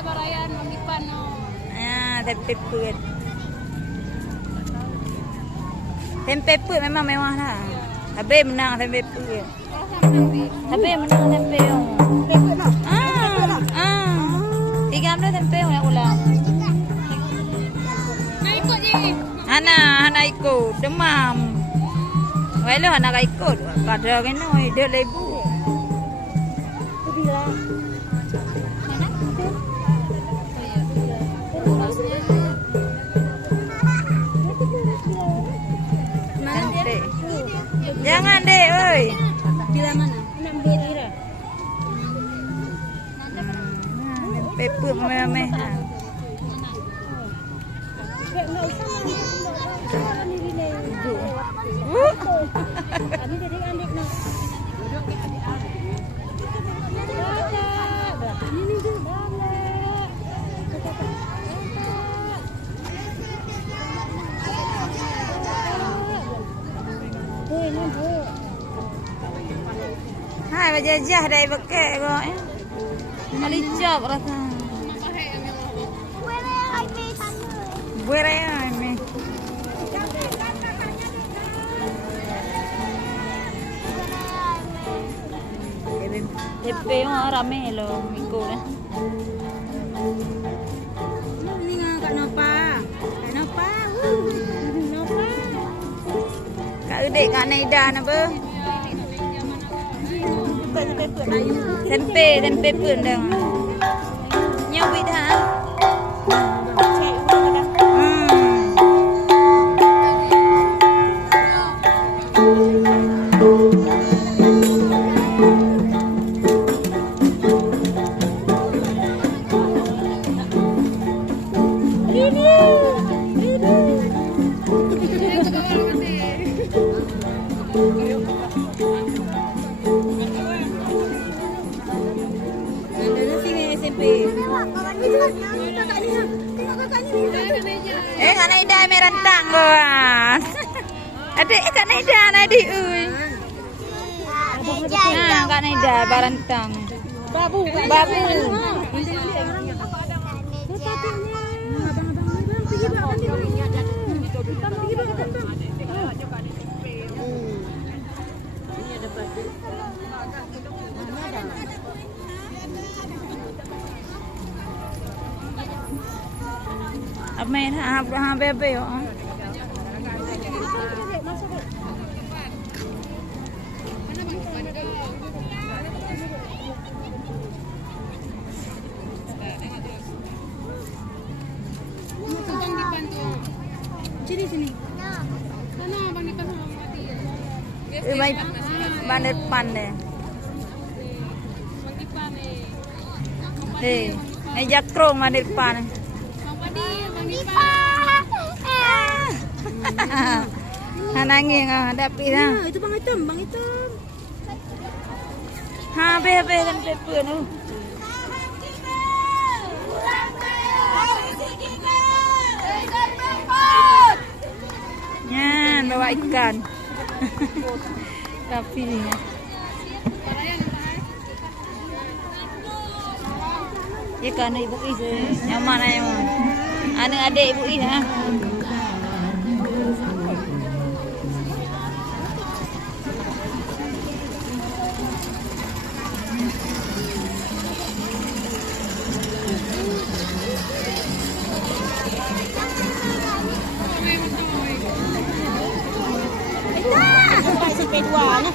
barayaan magipan no. Tempe put. Tempe put memang mewah lah. Tapi menang tempe put. Tapi menang tempe yang. Tempe lah. Tiga belas tempe yang ulang. Nah ikut je. Hana ikut demam. Walau anak ikut, kadang kena dia lebu. Tu bila. Cantik. Jangan dek, oi. Bila mana? Nak berdiri. Pepuk meh-meh. Enggak usah. Ni bila. Kami jadi adik nak. Duduk ke adik-adik. Ini tu balik. Ni bu. Hai berjajah dari bekek kok. Malicap rasa. Buere ai. Tepe yang rame lo minggu dah. Ni ngak napa? Napa? Napa? Kak Udek Kak Naida apa? Tempe pun dah. Nyawit ha. Kak Naida merantang gua. Adik Kak Naida adik ui. Kak Naida barantang. Babu. Main bebe yo. Sini. Sana Bang Dipan sama Mati. Baik ban depan deh. Bang Dipan Jakrong ban depan. Bang Padi, Bang Dipan. Nangis dapi dah. Itu bang hitam. Bebe kan pepe tu. Nyan bawa ikan. Tapi ni. Ikan ibu is nyaman ayam. Anak-adik ibu is ha. Sampai dua ni.